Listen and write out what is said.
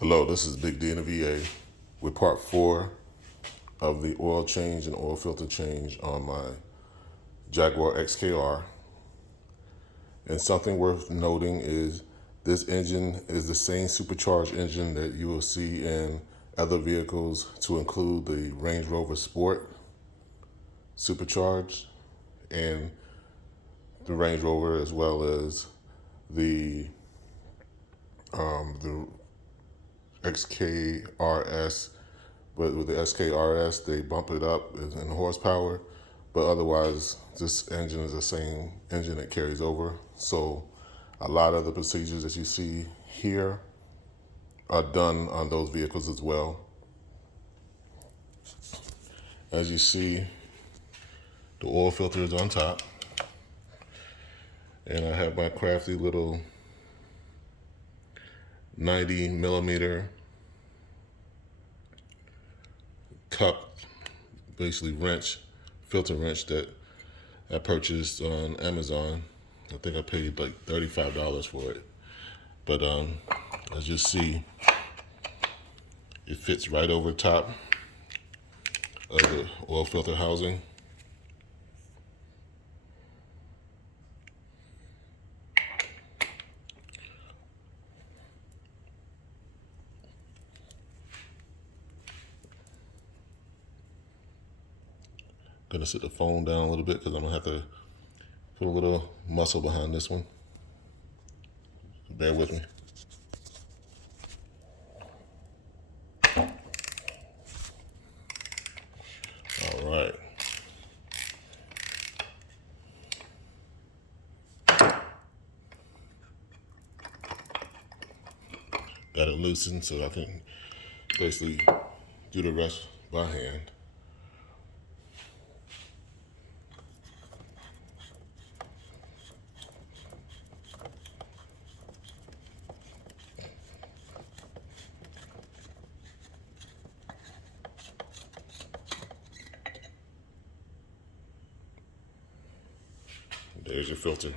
Hello, this is Big D in the VA with part 4 of the oil change and oil filter change on my Jaguar XKR. And something worth noting is this engine is the same supercharged engine that you will see in other vehicles, to include the Range Rover Sport supercharged and the Range Rover, as well as the XKR-S. But with the XKR-S, they bump it up in horsepower, but otherwise this engine is the same engine that carries over. So a lot of the procedures that you see here are done on those vehicles as well. As you see, the oil filter is on top, and I have my crafty little 90mm cup, basically filter wrench that I purchased on Amazon. I think I paid like $35 for it. But as you see, it fits right over top of the oil filter housing. Gonna sit the phone down a little bit because I'm gonna have to put a little muscle behind this one. Bear with me. All right. Got it loosened so I can basically do the rest by hand. There's your filter.